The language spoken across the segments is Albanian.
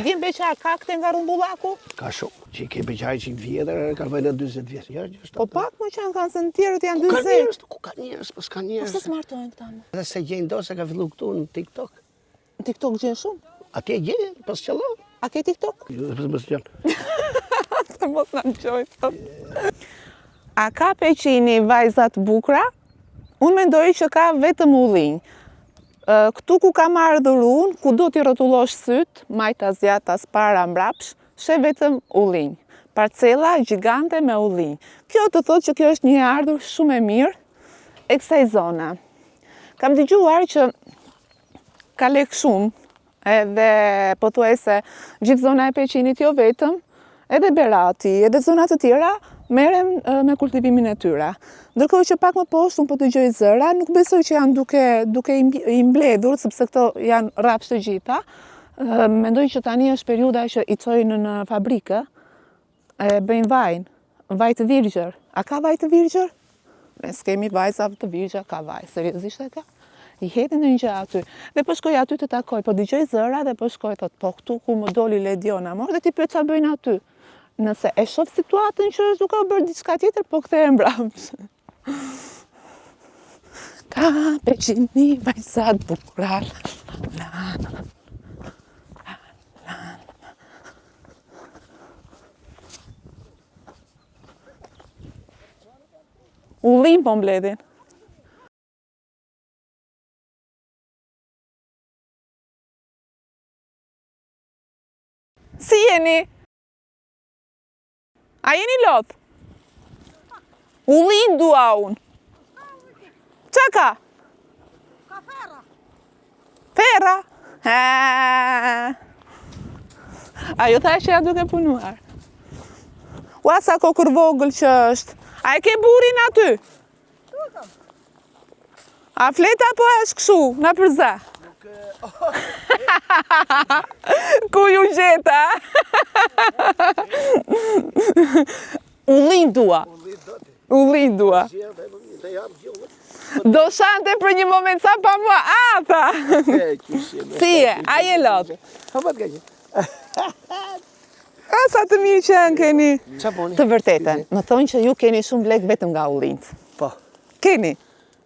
Vjen beqar kakte nga Rumbullaku? Ka shumë. Që i ke beqaj që i vjetër, ka bëjnë 20 vjetë. Ja, Po pak më qanë kanë se në tjerët janë 20. Ku ka njerës, po s'ka njerës. Po se smartojnë këta më? Dhe se gjenë do se ka fillu këtu në TikTok. Në TikTok gjenë shumë? Atje gjenë, pas qëllo. A ke TikTok? Mos gjenë. Se mos në qojtë. A ka peqini vajzat bukra? Unë mendoj që ka vetëm ullinj. Këtu ku kam ardhur unë, ku do t'i rrotullosh syt, majtas, jatas, para, mbrapsh, she vetëm ullinj. Parcela gjigante me ullinj. Kjo të thotë që kjo është një ardhur shumë e mirë e kësaj zona. Kam dëgjuar që ka lek shumë, edhe pothuajse gjithë zona e Peqinit jo vetëm, edhe Berati, edhe zona të tjera merren me kultivimin e tyre. Ndërkohë që pak më poshtë unë po dëgjoj zëra, nuk besoj që janë duke i mbledhur, sepse këto janë rrapsh të gjitha. Mendoj që tani është periudha që i çojnë në fabrikë, bëjnë vaj të virgjër. A ka vaj të virgjër? Ne s'kemi vajza të virgjër, ka vaj. Seriozisht e ka? I hetin në një gjë aty. Dhe po shkoj aty të takoj, po dëgjoj zëra dhe po shkoj thot, po këtu ku më doli Lediona mor dhe ti pyet çfarë bëjnë aty. Nëse e shoh situatën që është duke u bërë diçka tjetër, po kthehem mbrapsht. Ka Peqini vajzat bukura. Ullim po mbledhin. Si jeni? A jeni lot? Ullin dua unë. Qa ka? Ka ferra. Ferra? Ajo tha që ja duke punuar. Ua sa kokër vogël që është. A e ke burin aty? A fleta po është këshu, na përza? Ku ju gjeta? Ullin dua. Ullin dua. Do shante për një moment sa pa mua ata. Si e, a je lot? A sa të mirë që janë keni. Të vërtetën, më thonë që ju keni shumë lek vetëm nga ullinjt. Po. Keni?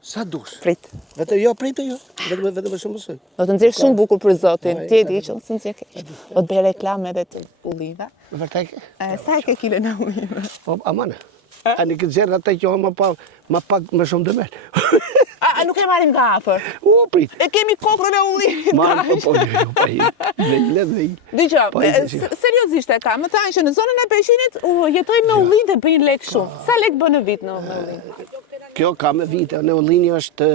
Sa dush? Prit. Vetëm jo pritë jo. Vetëm shumë mësoj. Do të nxjerr shumë bukur për zotin. Ti e di që unë s'nxjerr keq. Do të bëj reklamë edhe të ullinjve. Vërtet? Sa e ke kile në ullinjve? Po, amane. A një këtë zerë atë që më pak më shumë dëmer. A nuk e marrim nga afër? O, pritë. E kemi kokrën e ullinjit. Po, dhejle. Dgjoj, seriozisht e ka. Më thanë që në zonën e Peqinit jetojnë me ullinjt dhe bëjnë lek shumë. Sa lek bën në vit në ullinj? Kjo ka me vite, në ullinj është,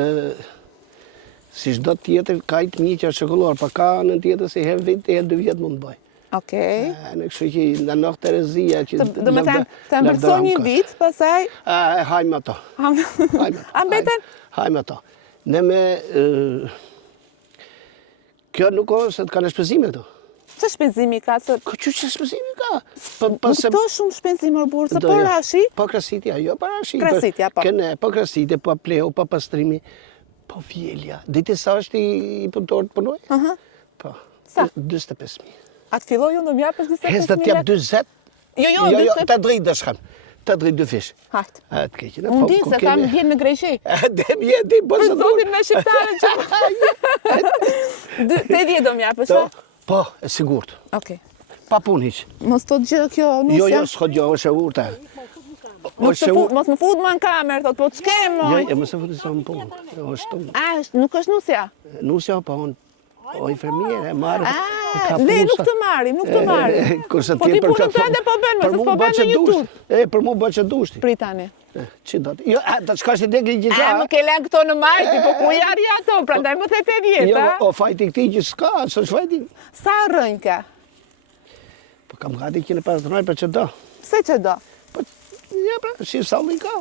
si çdo tjetër, kajtë një që është shëkulluar, pa ka në tjetër si herë vit, herë 2 vjetë mund të bëj. Okej. Në kështu që në Noh Terezia që... Do me thënë, të mbërson një vit, pasaj... Hajmë ato. A mbeten? Hajmë ato. Ne me... Kjo nuk o se të kanë shpenzime këto. Që shpenzimi ka? Që shpenzimi ka? Nuk to shumë shpenzim burë, se po rashi? Po krasitja, jo po rashi. Krasitja, po. Këne, po krasitja, po pleu, po pastrimi, po vjelja. Dite sa është i punëtor të punoj? Po. Sa? 25.000. A të filloj unë do mjapë është 25.000? Hez dhe t'jap 20. Jo, Ta drejt dhe shkam. Ta drejt 2 fish. Hajt. Atë keqin. Unë di se kam vjen me Greqi. Dem je, di, Për zotin me shqiptare që... 80 do mjapë, është? Po, e sigurt. Okej. Pa pun hiq. Mos të gjë kjo, nusja. Jo, s'ko gjë, është e urta. Mos më fut më në kamerë, thot, po të shkem, moj. Jo, mos e futi sa më punë. Nuk është nusja? Nusja, po, o infermier, e marrë. Ne nuk të marrim, nuk të marrim. Po ti punën të ende po bënë, se s'po bënë në YouTube. Për mu bënë që dushti. Pritani. Që do të... Jo, të shkash të degli gjitha. Më ke len këto në majti, po ku jari ato, prandaj më the 80, Jo, o fajti këti që s'ka, së shfajti. Sa rënjë ka? Po kam gati 150 për që do. Se që do? Po, ja pra, si salli ka.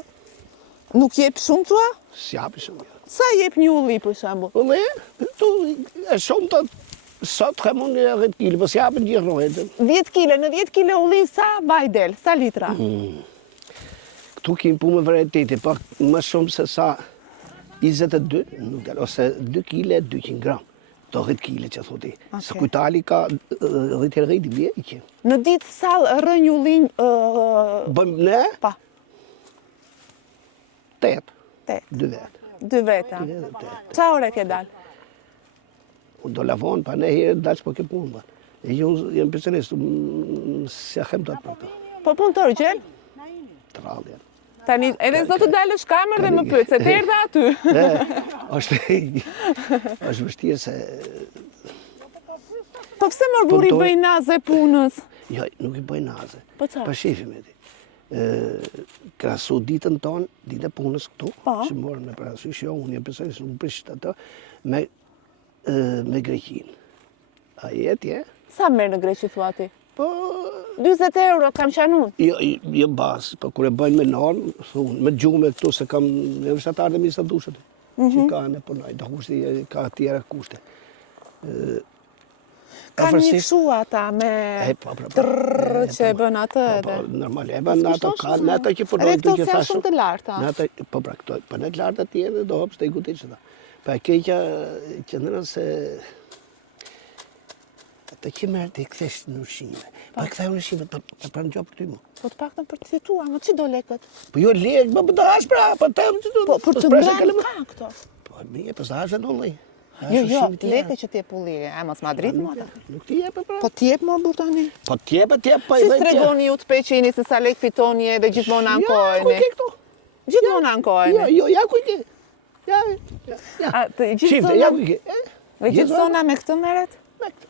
Nuk jep shumë tua? S'japi shumë. Sa jep një ulli, për shambull? Ulli, tu, e shumë të... Sot kemon 10 kile, po s'japin gjithë rojtë. 10 kile, në 10 kile ulli sa bajdel, sa litra? Këtu kemi punë me varietete, po më shumë se sa 22, nuk del, ose 2 kile 200 gram. Do 10 kg që thotë. Sa kujtali ka 10 herë di vjekje. Në ditë sa rë një ullinj Bëjmë ne? pa 8. 8. 2 vetë. 2 veta. Qa ore ke dal? Unë do lavon, pa ne herë dalë që po ke punë. Ba. E ju jam pensionist, se hem të atë për të. Po punëtor gjel? Të rallë janë. Tani, edhe s'do të dalësh kamer dhe më pyet, se të erdhe aty. është vështirë se... Po pse mor burri bëj naze punës? Jo, nuk I bëj naze. Po qa? Pa shifim e ti. Krasu ditën tonë, ditë e punës këtu, që morëm në parasysh, jo, unë jam pensionist, nuk prisht ato, me Greqinë. A jetë, Sa merë në Greqi thua ti? Po... 20 euro kam qanun. Jo basë, po kur e bëjnë me normë, thunë, me gjume këtu, se kam e vështatarë dhe misa dushët, që ka në punaj, do kushti, ka tjera kushte. Ka një këshu ata me trrrr që e bën atë edhe. Normal, e bën ato ka, në ato që punojnë këto janë shumë të larta. Po pra këto, po në të larta tjere do hopës të I gutit që ta. Pa keqja që nërën se... Të që mërë të I këthesh në ushqime. Pa këthej në ushqime, të pranë gjopë këtu mu. Po të pak të për të fitua, më që do lekët? Po jo lekë, më të hash pra, po të... Po për të ndranë ka këto. Po mje, për të hash e në lej. Jo, lekë që t'je pulli, e mos Madrid më ata. Nuk t'jepë pra. Po t'jepë më burtani? Po t'jepë, Si stregoni ju të peqini se sa lekë fitoni edhe gjithmonë ankojeni? Ja, ku ke këtu? Gjithmonë ankojeni? Jo, ja ku ke. Ja. Shifte, ja ku ke. Dhe gjithsona me këtë meret? Me këtë.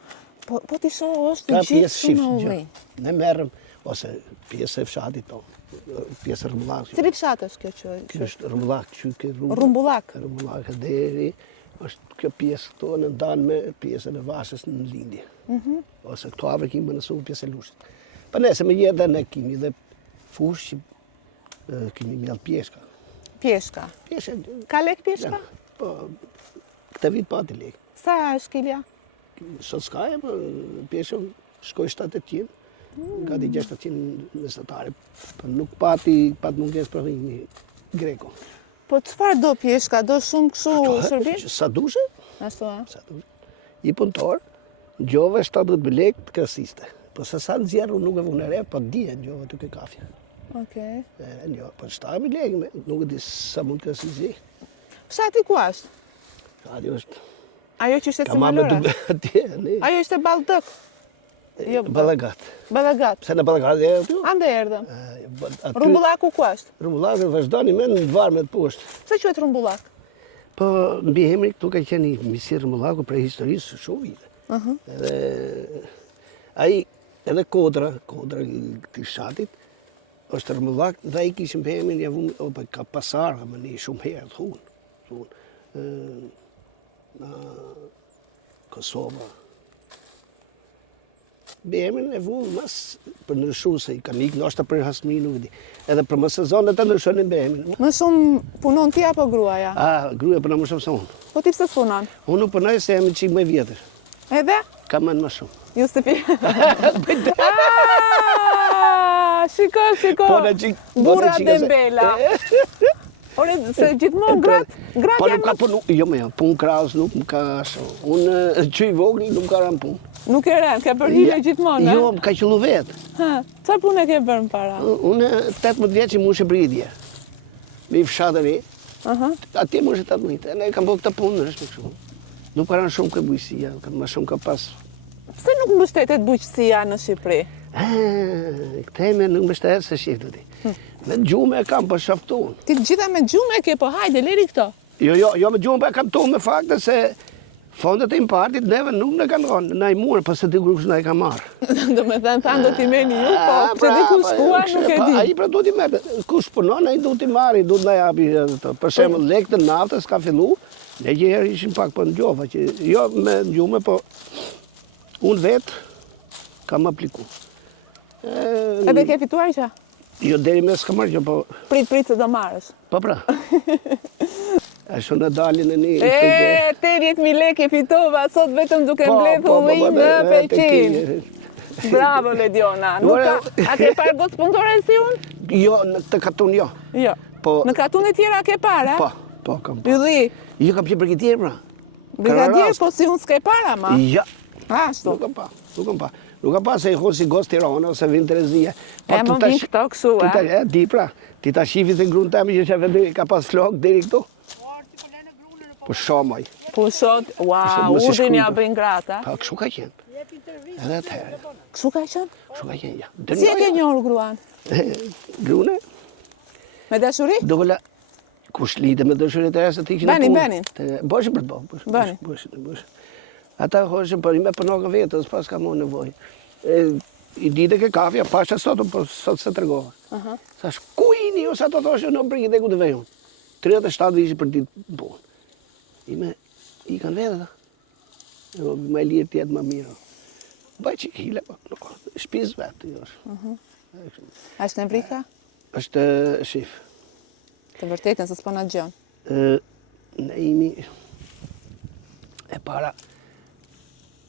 Po t'i shoh është Ka gjithë pjesë shumë ulli. Ne merrem, ose pjesë e fshatit tonë, pjesë rëmbullak. Cili fshat është kjo që? Kjo është rëmbullak, që ke rrugë. Rumbullak? Rëmbullak e deri, është kjo pjesë këto në ndanë me pjesën e vashës në lindje. Ose këto avre kemi bënësu pjesë e lushit. Pa ne, se me jetë dhe ne kemi dhe fush që kemi mjallë pjeshka. Pjeshka? Ka lek pjeshka? Po, këte vit pa të lek. Sa është kilja? Sot s'ka e, po pjeshëm shkoj 700, gati 600 mesatare, po nuk pati munges për një greko. Po çfarë do pjeshka? Do shumë kështu shërbim? Sa dushe? Ashtu a? Sa dushe. I punëtor, gjove 70 lek të kësiste. Po se sa në zjerë nuk e vunere, po dje në gjove të ke kafja. Okej. Jo, po 70 lek, nuk e di sa mund të kësisi. Fshati ku është? Fshati është... Ajo që ishte Cimalora? Ajo ishte Baldëk? Balagat. Balagat? Pse në Balagat e aty? Ande erdhëm. Rumbullaku ku është? Rumbullaku vazhdoni me në varme të poshtë. Pse quhet rumbullak? Po, mbi emri këtu ka qenë misi rumbullaku prej historisë shumë vite. Edhe ai edhe kodra këtij fshatit është rumbullak dhe ai kishim për emrin javum ka pasara më një shumë herë thunë. Në Kosova. Bemin e vullë mas për nërëshu se I kanë ikë, nështë për hasmi nuk di. Edhe për më sezonet të nërëshon e bemin. Më shumë punon ti apo gruaja? Gruaja punon më shumë se unë. Po ti pse s'punon? Unë nuk punoj se jam qikë më vjetër. Edhe? Ka më shumë. Ju se pi... Shiko. Bura Dembela. Ore, se gjithmonë gratë Po nuk ka punu, jo punë krahës nuk më ka shumë. Unë që I vogli nuk ka rënë punë. Nuk e rënë, ka për hile gjithmonë, e? Jo, më ka qëllu vetë. Qa punë e ke bërë më para? Unë 18 vjetë që më shë bridje. Me I fshatëri. Ati më shë 18, e ne kam bërë këtë punë në rëshme kështu. Nuk ka rënë shumë këtë bujësia, më shumë ka pas. Pse nuk mbështetet bujqësia në Shqipëri? Këtë me nuk mbështetet se shiftë ti. Me gjume e kam për shaftuun. Ti gjitha me gjume e ke, po hajde, leri këto. Jo me gjume e kam tunë me fakte se fondet e impartit neve nuk në kanë ronë, na I murë, përse di kush na I ka marë. Do me thanë do t'i meni ju, po pëse di kush shkua nuk e di. A I pra do t'i merë, kush punon, a I do t'i marë, I do t'na japi. Për shemë lekë të naftës ka fillu, ne gjerë ishin pak për në gjova, që jo me gjume, po unë vetë kam apliku. Edhe ke fituar qa? Jo, deri me s'ka marrë që, po... Prit se do marrësh. Po pra. A shumë në dalin e një... 80.000 lekë fitova, sot vetëm duke mbledh ullinj në Peqin. Bravo, Lediona. A ke parë gotë spunëtore si unë? Jo, në të katun jo. Jo. Në katun e tjera ke parë, Po, kam parë. Ylli. Jo, kam që për këtë tjerë, pra. Brigadier, po si unë s'ke para, ma? Ja, Ashtu. nuk kam pa. Nuk kam pa se i si gos Tirana ose vin Terezia. E më vinë këto kështu, e? Di pra, ti ta shifit e grunë temi që që vendi ka pas flok deri këtu. Po shamaj. Po shot, wow, mos i udin ja shkruajtë. bëjnë grata. Pa, kështu ka qenë. Edhe atëherë. Kështu ka qenë? Kështu ka qenë, ja. Si e ke njohur gruan? Grune, Me dashuri? do vëlla, kush lidhe me dëshurit e rese të ikin Benin, benin. Bëshë për të bo. Benin. Bëshë. Ata hoshën për ime për në vetës, pas ka mu nevoj. I dite ke kafja, pasha sot, po sot se tërgova. Thash, ku ini, ose ato thoshë në brigit e ku të vejon. 37 vishë për ditë punë. Ime, i kanë vete, da. Me lirë tjetë më mirë. Baj që hile, shpiz vetë, josh. A është në vrika? është shif. Të vërtetën, se s'po na gjon. Ne imi e para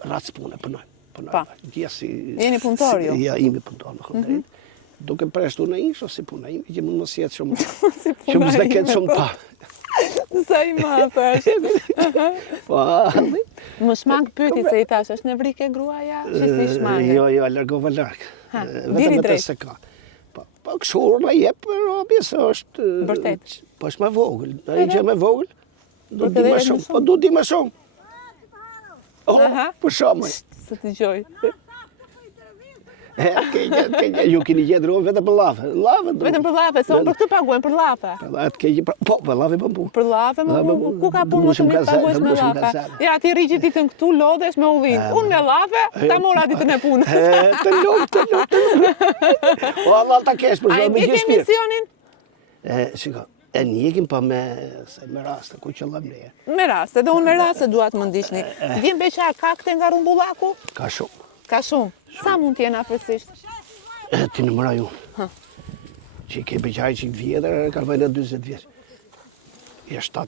ratës pune, pënoj. Pa. Jeni punëtor ju? Ja, imi punëtor, në këmë drejtë. Duke preshtu në ishë, si puna imi, që mund mos jetë shumë. Si puna Që mos dhe ime, ketë shumë po. pa. Sa i ma, thash. Po, Më shmang pyti se i thash, është në vrike gruaja? Që si shmangë? jo, largova largë. Ha, Vetëm diri e të drejt. se ka. Po, këshur në jep, robi, se është... Vërtet. Po, është me vogël. A i që me vogël, du Por di edhe më më shumë. shumë. Po, du di më shumë. Aha. Po, shumë. Se të gjoj. Ju keni gjetur vetëm për lave. Lave. Vetëm për lafe, se unë për këtë paguajnë për lafe. Po, për lave për punë. Për lafe, ku ka punë më të një paguajsh me lafe? Ja, ti rriqit ditën këtu, lodhesh me ullin. Unë me lafe, ta mora ditën e punës. Të lumë. O, Allah ta kesh për A i zonë me bje gjithë shpirë. emisionin? Shiko, e njëkim pa me raste, ku që lëmë leje. Me raste, dhe unë me raste duat më ndishni. Vjen beqar kakte nga rumbullaku? Ka shumë. Ka shumë. Sa mund t'jena afërsisht? Ti në mëra ju. Që i ke beqaj që i vjetër, ka vajnë 20 vjetë. Ja 7.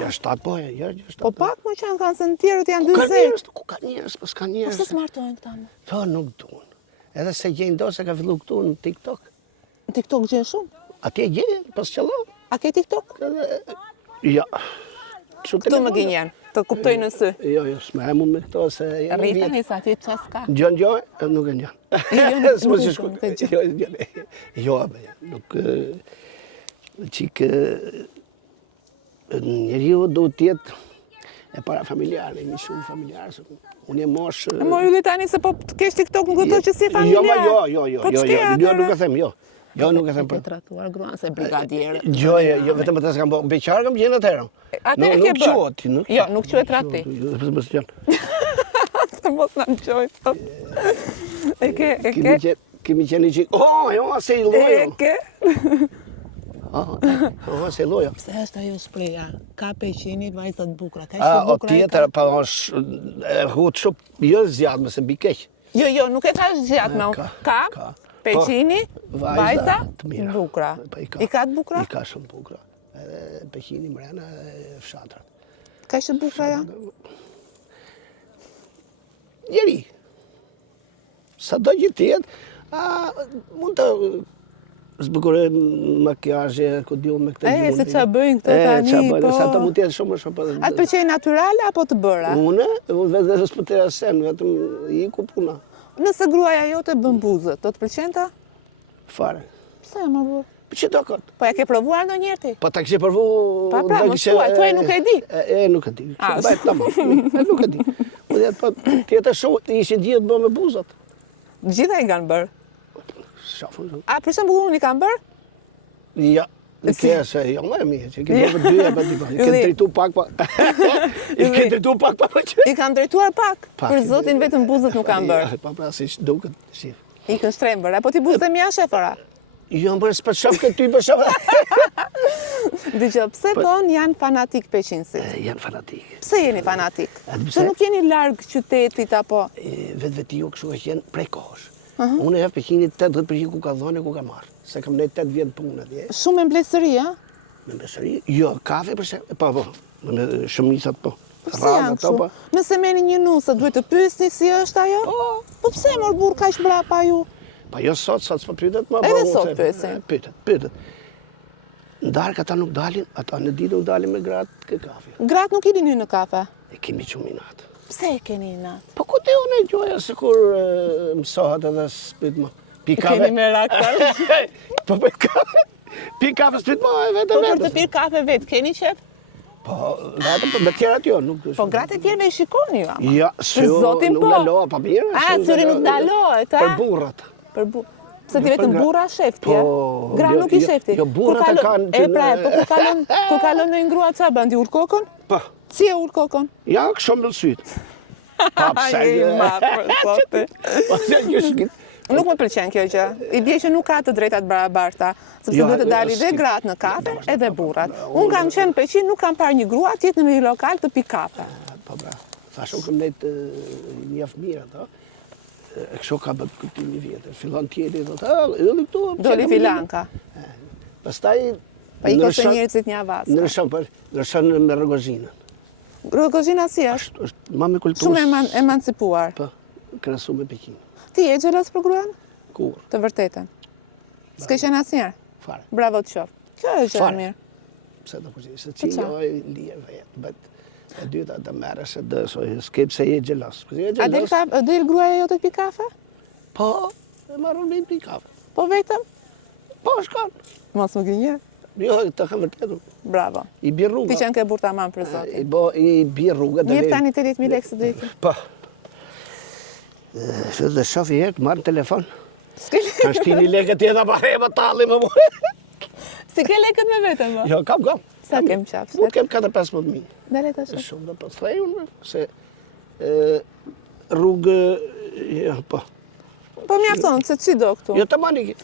Ja 7 po, ja 7. Po pak më qanë kanë se në tjerët janë Ka 20. njerës, ku ka njerës, po s'ka Po njerës. se smartojnë këta më? Tho, nuk duan. Edhe se gjenë do se ka fillu këtu në TikTok. Në TikTok gjenë shumë? Atje gjenë, pas qëllo. A ke TikTok? Ja. Këtu më gjenjen, të kuptoj në sy. Jo, s'me e mund me këto se janë Rita vjetë. njësa, ti qas ka. Gjën, nuk e njën. nuk e gjën. Jo, nuk... Qikë... Njeriu do tjetë e para familjarë, një shumë familjarë. Unë e mosh... Mo ju tani se po të kesh TikTok në këto që si familjar. Po të shkera Jo, nuk e them, jo. Jo, nuk e them Ke për... tratuar gruan se brigadierë. Jo, vetëm të s'kam bo... Beqarë kam gjenë atërë. Atëherë ke bërë. Nuk quat. Jo, nuk quhet rati. Mësë qënë. Se mos në në qojtë. E ke? Kemi qenë që... jo, se i E lojo. ke? Se i lojo. Se është ajo shpreja, ka peqinit vajzat bukra, ka O tjetër, pa është hudë shumë, jo zjatë, mëse bikeq. Jo, nuk e ka zjatë me unë. Ka, peqini, vajza, bukra. I ka të bukra? I ka shumë bukra. Edhe peqini mrena e fshatrat. Ka ishte bukra ja? Njeri. Sa do që tjetë, mund të zbukure makjazhe, ku di unë me këtë Se qa bëjnë këto tani, po... Sa të mund tjetë shumë shumë. A të pëlqej naturale apo të bëra? Unë vetë s'pëtera sen, vetëm i ku puna. Nëse gruaja jote bën buzët, do të pëlqen ta? Fare. Pse e më burë? Për që do këtë? Po e ke provuar në njerëti? Po ta kështë përvu... Pa, më thuaj nuk e di. Nuk e di. Nuk e di. Po tjetë shumë, ishin gjithë të bë me buzat. Gjitha i kanë bërë. Shafën. A, për shembull unë i kam bërë? Ja. Në kese, jo më e mirë, që kemë për dyja për dyja. I kemë drejtu pak pa. I kemë drejtu pak pa që. I kam drejtuar pak. Për zotin vetëm buzët nuk kam bërë. Pa pra, si duket, si. I kën shtrembër, apo ti buzët e mja shefëra? Jo, më bërë s'për shumë këtë ty për shumë. Dëgjë, pse tonë janë fanatik peqinësit? Janë fanatik. Pse jeni fanatik? Se nuk jeni largë qytetit apo? Vetë ju kështu e qenë prej kohësh. Unë e hef Peqinit 80% ku ka dhone, ku ka marrë. Se kam nejtë 8 vjetë punë atje. Shumë me mbledhësëri, a? Me mbledhësëri? Jo, kafe për se... Po. Me shumisat po. Pse janë kështu? Nëse meni një nusë, duhet të pyesni si është ajo? Po pse mor burr kaq mbrapa ju? Pa jo sot s'po pyetet më. Edhe sot pyesin. Pyetet. Në darkë ata nuk dalin, ata në ditë nuk dalin me gratë ke kafe. Gratë nuk idin ju në kafe? E kemi qumë i natë. Pse e keni natë? Po ku te unë e gjoja se kur mësohat edhe spit më. Pikave. Keni merak tani? Po pikave spit më e vetë Po për vetë. të pirë kafe vetë, keni qef? Po, vetëm me tjerat jo, nuk. Po gratë e tjerëve i shikoni ju ama. Ja, Për zotin nuk po. ndaloha pa mirë. A, syri nuk ndalohet, a? Për burrat. Për Pse ti vetëm burra shefti, Po, gra nuk i shefti. jo, burrat e kanë E pra, po kur kalon në ngrua çfarë bën, ti ul kokën? Po. Si e ul kokën? Ja, kështu me syt. Pa pse. Ai ma për zotë. Po se ju shkit. Nuk më pëlqen kjo gjë. I bie që nuk ka të drejtat barabarta, sepse Jo, duhet të dalin dhe gratë në kafe edhe burrat. Unë kam qenë në Peqin, nuk kam parë një grua tjetë në një lokal të pi kafe. Po bra. Thash unë kam nejt një fëmijë ato. E kështu ka bët kuptim një vjetër. Fillon tjetri thotë, ylli këtu. Doli filanka. Pastaj Pa i kose njerëzit një avaz. ndryshon me Rogozhinën. Rogozhina si është? Është më me kulturë. Shumë emancipuar. Po, krahasu me Pekin. Ti je xhelos për gruan? Kur? Të vërtetën. S'ke qenë asnjëherë? Fare. Bravo të qoftë. Kjo është gjë e Fare. mirë. Pse do kushti, se qa? ciloj lije vetë, bet e dyta të merresh e dësoj, s'ke pse je xhelos. Kur je A del xhelos, del gruaja jote të pi kafe? po, e marrën me pikave. Po vetëm? Po, shkon. Mos më gënje. Jo, të kam vërtetu. Bravo. I bie Ti rruga. qenë ke burr tamam për zotin. I bie rruga Mirë tani 80.000 lekë së drejtë. Po. Shë dhe shofi herë të marrë në telefon. S'ke Kanë shtini lekë tjeta pa hema talli më mu. Si ke lekët me vetëm, mo? Jo, kam. Sa kem qaf? Unë kem 4-15.000. Dale të shumë. Shumë dhe po të thej unë, se rrugë, jo, po. Po mjafton, se që do këtu? Jo të mani ki,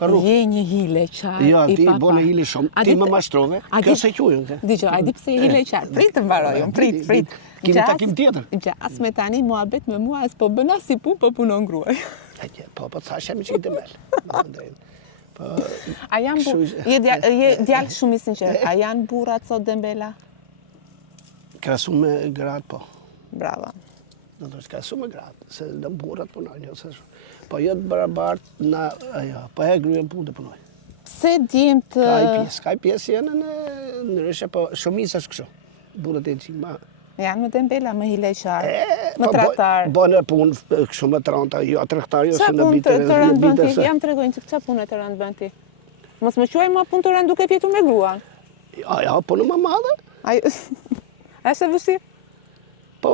pa rrugë. Je një hile qarë Jo, i ti papa. bone hili shumë, A ti di- më mashtrove, a kjo di- se qujën ke. Digjo, a di pse je hile qarë? Prit të mbaroj, prit. Kemi takim tjetër. Gjas me tani muhabet me mua, s'po bëna si po punon gruaj. Po, thash jam i qitë mel. A janë je djalë shumë i sinqert. A janë burrat sot dembela? Krasu me gratë, po. Bravo. Do të krasu me gratë, se në burrat punojnë, jo se shumë. Po jo të barabartë na, ajo, po e gryën punë të punojnë. Pse djem të... Ka i pjesë janë në rëshë, po shumisa është kështu. Burrat e qikë ma... Janë më dembela, më hile qarë, më tratar. Bone punë kështu më tranta, jo tregtar, jo Qa se në punë bitë të rëndë bën ti? se... Jam të regojnë që qa punë të rëndë bën ti? Mos më quaj ma punë të rëndë duke pjetur me gruan. Ja, punë më madhe, A është e vështirë? po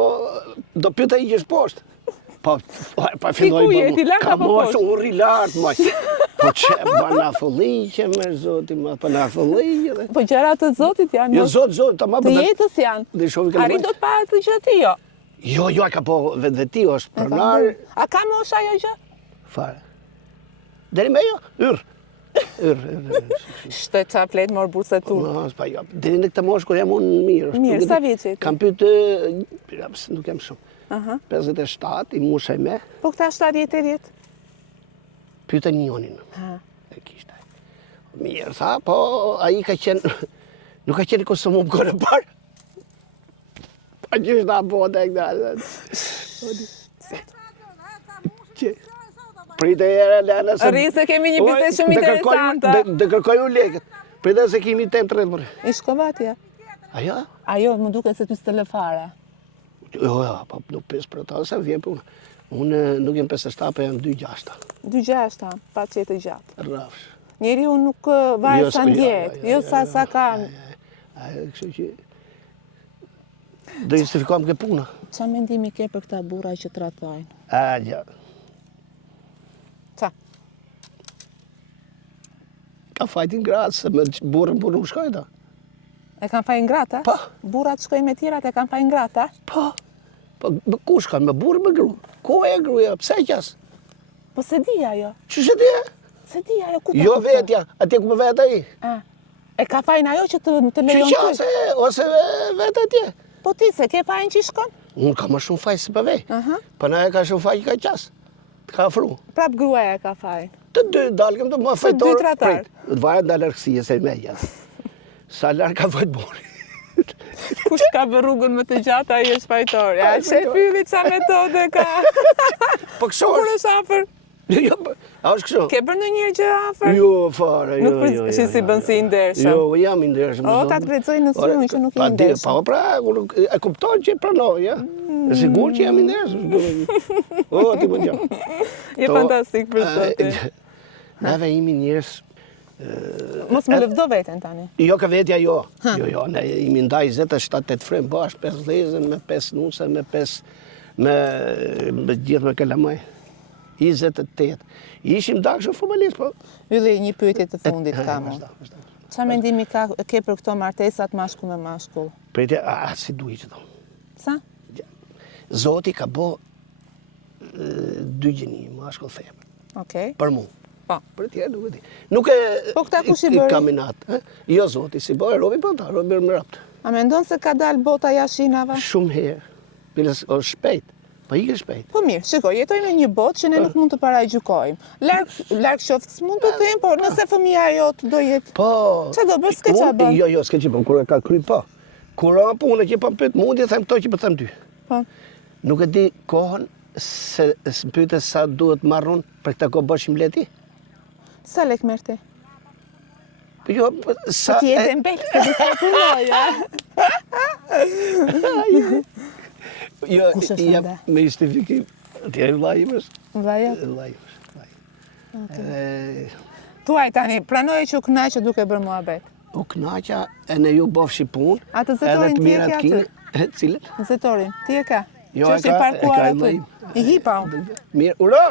do pyta i gjesh poshtë. Po, pa Ti ku je, ti lart ka apo mos poshtë? unë rri lartë, moj. Po që, bana fëlliqe me zoti, ma pa na fëlliqe dhe... Po gjëra të zotit janë. Jo, zot, ta ma Të jetës janë. Dhe shofi ka Arri do të pa të gjë ti, jo. Jo, ka po vetë është pronar, A ka mosh ajo gjë? fare. Deri me jo, yrë. Shte qa flet mor burse tu. Mos, pa jo. Deri në këtë moshë kur jam unë mirë. Mirë, sa vjeç je ti? Kam pyet, nuk jam shumë. Aha. 57, i mushaj me, Po këta 70-80? pyeta njonin. Ha. E kishte. Mirë, tha, po ai ka qenë, nuk ka qenë konsumum kërë parë. Pa gjysh da bote e këta. Prite e lene se... Rri se kemi një bisedë shumë interesante. Dhe kërkoj unë lekët. Prite se kemi tem të redhë. I shkovatja. Ajo? Ajo, më duke se ty s'të lë fare. Jo, pa nuk pes për ta, se vjen për unë. Unë nuk jem 57, po jam 2-6. 2-6, pa qetë gjatë. Rrafsh. Njeri unë nuk vajë sa ndjet, jo sa ka. Kështu që... Do justifikuam ke puna. Qa mendimi ke për këta burra që tratojnë? Ja. Qa? Ka fajtin gratë, se me burën nuk shkoj ta. E kanë fajin grata? Po. Burrat shkojnë me tjerat e kanë fajin grata? Po, me ku shkon, me burë, me gru? Ku e gruja, pse qas? Po se di ajo. Që se di? Se di ajo ku ta Jo kupton? vetja, atje ku me vetë ai. E ka fajin ajo që të Që lejon qas ty? ose vetë atje. Po ti se ke fajin që shkon? Unë ka më shumë faj se për vej. Aha. Po na e ka shumë faj që ka qas. Të ka afru. Prap gruaja ka fajin. Të dy dalëm të më fajtorë. dy tratar. Të varet nga lërkësia se me gjatë. Sa larë ka fajt bori. Kush ka bë rrugën më të gjatë, ai është fajtor. Ja, shefi qa metode ka. Po kështu Kur është. është afër? Jo, a është kështu? Ke bërë ndonjëherë gjë afër? Jo, fare, jo. Shi si bën si i ndershëm. Jo, jam i ndershëm. O, ta të plotësoj në sy unë që nuk je i ndershëm. Po, pra, unë e kuptoj që pranoj, ja. E sigur që jam i ndershëm. O, ti më gjë. Je fantastik për zotin. Neve imi njerëz. Mos më lëvdo veten tani. Jo ka vetja jo. Jo, ne imi ndaj 27-8 frem bash, 5 lezën, me 5 nuse, me 5 me gjithë me kalamaj. 28. Ishim dakshëm futbollist, po. Ylli, një pyetje të fundit kam. Vazhdo. Çfarë mendimi ke për këto martesat mashkull me mashkull? Pritje, si duhet që do. Sa? Zoti ka bo 2 gjeni, mashkull femër. Okej. Për mu. Po. Për tjerë nuk e di. Nuk e Po këta kush i bëri? kaminat. Jo zoti, si bëri robi bënta, robi më rapt. A mendon se ka dalë bota jashinave? Shumë herë. Piles o shpejt. Po ikë shpejt. Po mirë, shikoj, jetojmë në një botë që ne nuk mund të paragjykojmë. Larg qoftë s'mund të them, por nëse fëmia jot do jetë. Po. Çfarë do bësh, s'ke çfarë bën? Jo, s'ke çfarë bën, kur e ka kry po. Kur ra punë që po pyet mundi them këto që po them ty. Po. Nuk e di kohën se pyete sa duhet marrun për këtë kohë bëshim leti? Sa lek merr ti? Po jo, sa Ti je tembel, se do të punoj, a? Jo, Kush është jam ende? me justifikim. Ti e vllajimës. Vllajat. Vllajimës. Thuaj tani, pranoje që u kënaqë duke bërë muhabet. U knaqa e ne ju bofshi punë. A të zetorin ti e ke aty? Cilën? Zetorin, ti e ka? Jo, Që është i parkuar aty. I hipa unë. Mirë, uro!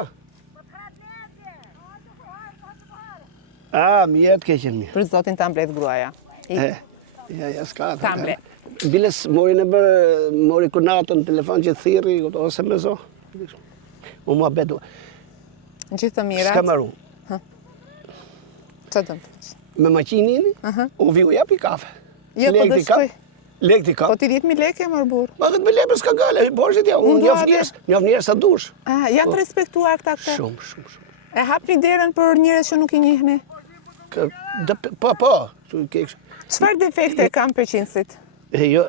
Mjetë ke qenë mirë. Për zotin ta mbledh gruaja. Ja, s'ka. Ta mbledh. Biles mori në bërë, mori kunatën, telefon që thiri, ose me zo. U mua bedu. Gjithë të mirat. S'ka maru. Që të më të? Me maqinin, unë vi u japi kafe. Jo, po dhe shkoj. Lek t'i Po kap. ti 10.000 lekë më bur. Ma këtë me lepër s'ka gale, borshit ja, unë njof njerës sa dush. Janë të respektuar këta këta. Shumë. E hapni derën për njerëz që nuk i njihni. Po, Çfarë defekte kam Peqinësit? jo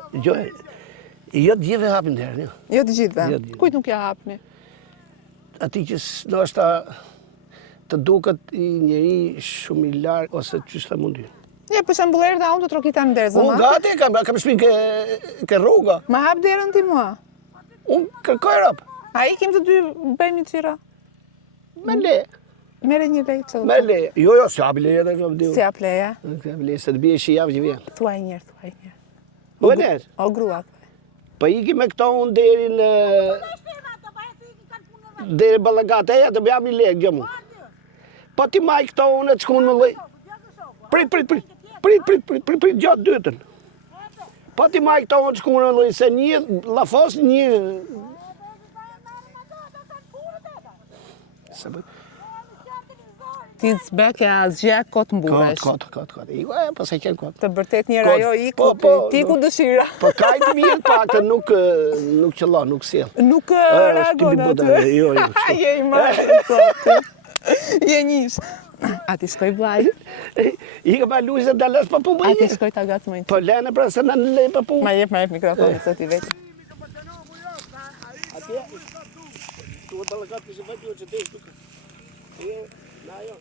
të gjithve hapin derën, jo. Jo të gjithëve. Jo të gjithëve. Kujt nuk ja hapni? Ati që ndoshta të duket i njeri shumë i larg ose çështë të mundi. Ja, për shembull erdha unë të trokita në derë Unë zëma. gati, kam shpinë ke rruga. Ma hap derën ti mua. Unë kërkoj rap. A ikim të dy bëjmë qira? Me le. Mere një lejtë që Me le. Jo, si hapi le edhe kam diu. Si a pleja? Si hapi le, se të bie shi javë që vjen. Thuaj njerë. Po ne. O grua. Po iki me këto unë deri në deri ballagate ja të bëjam një lek gjë mu. Po ti maj këto unë të shkon më lloj. Prit gjatë dytën. Po ti maj këto unë të shkon më lloj se një llafos një Ti zbeke asgjë kot mburesh. Kot. Iko, po se qenë kot. Të bërtet njëra jo iku, Po, ti ku dëshira. Po kajtë mirë pak, nuk qëllon, nuk sjell. Nuk Është reagon tipi aty. buda, jo, kështu. Je i marrë, zoti. Je njësh. A ti shkoj vlaj? I ka pa lujse të lësh pa punë. A ti shkoj ta gacmoj? Po lene pra se në lej pa punë. Ma jep mikrofonin, zoti vetë. Atje, tu ballagatë që vetë që të shtuka. Na jo.